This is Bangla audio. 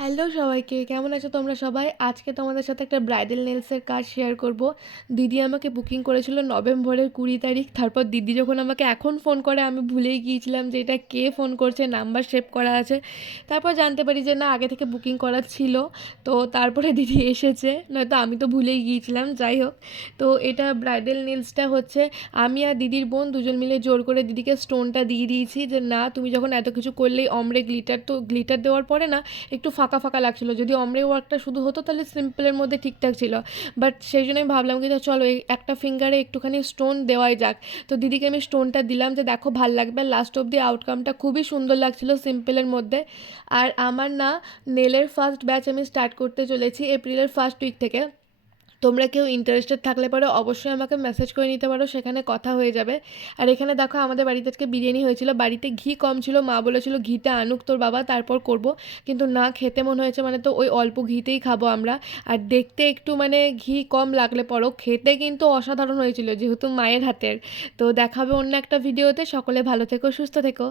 হ্যালো সবাইকে, কেমন আছো তোমরা সবাই? আজকে তোমাদের সাথে একটা ব্রাইডাল নেলসের কাজ শেয়ার করব। দিদি আমাকে বুকিং করেছিল নভেম্বরের 20 তারিখ। তারপর দিদি যখন আমাকে এখন ফোন করে আমি ভুলেই গিয়েছিলাম যে এটা কে ফোন করছে, নাম্বার সেভ করা আছে। তারপর জানতে পারি যে না, আগে থেকে বুকিং করা ছিল। তো তারপরে দিদি এসেছে, নয়তো আমি তো ভুলেই গিয়েছিলাম। যাই হোক, তো এটা ব্রাইডাল নেলসটা হচ্ছে আমি আর দিদির বোন দুজন মিলে জোর করে দিদিকে স্টোনটা দিয়ে দিয়েছি যে না, তুমি যখন এত কিছু করলেই অমরে গ্লিটার, তো গ্লিটার দেওয়ার পরে না একটু ফাঁকা ফাঁকা লাগছিলো। যদি অমরে ওয়ার্কটা শুধু হতো তাহলে সিম্পলের মধ্যে ঠিকঠাক ছিল। বাট সেই জন্যই ভাবলাম কি চলো এই একটা ফিঙ্গারে একটুখানি স্টোন দেওয়াই যাক। তো দিদিকে আমি স্টোনটা দিলাম যে দেখো ভাল লাগবে। লাস্ট অব্দি আউটকামটা খুবই সুন্দর লাগছিল সিম্পলের মধ্যে। আর আমার না নেলের ফার্স্ট ব্যাচ আমি স্টার্ট করতে চলেছি এপ্রিলের ফার্স্ট উইক থেকে। তোমরা কেউ ইন্টারেস্টেড থাকলে পারো অবশ্যই আমাকে মেসেজ করে নিতে পারো, সেখানে কথা হয়ে যাবে। আর এখানে দেখো আমাদের বাড়িতে আজকে বিরিয়ানি হয়েছিল, বাড়িতে ঘি কম ছিল, মা বলেছিল ঘিটা আনুক তোর বাবা তারপর করব। কিন্তু না, খেতে মন হয়েছে মানে তো ওই অল্প ঘিতেই খাবো আমরা। আর দেখতে একটু মানে ঘি কম লাগলে পরও খেতে কিন্তু অসাধারণ হয়েছিল যেহেতু মায়ের হাতের। তো দেখাবে অন্য একটা ভিডিওতে। সকলে ভালো থেকো, সুস্থ থেকো।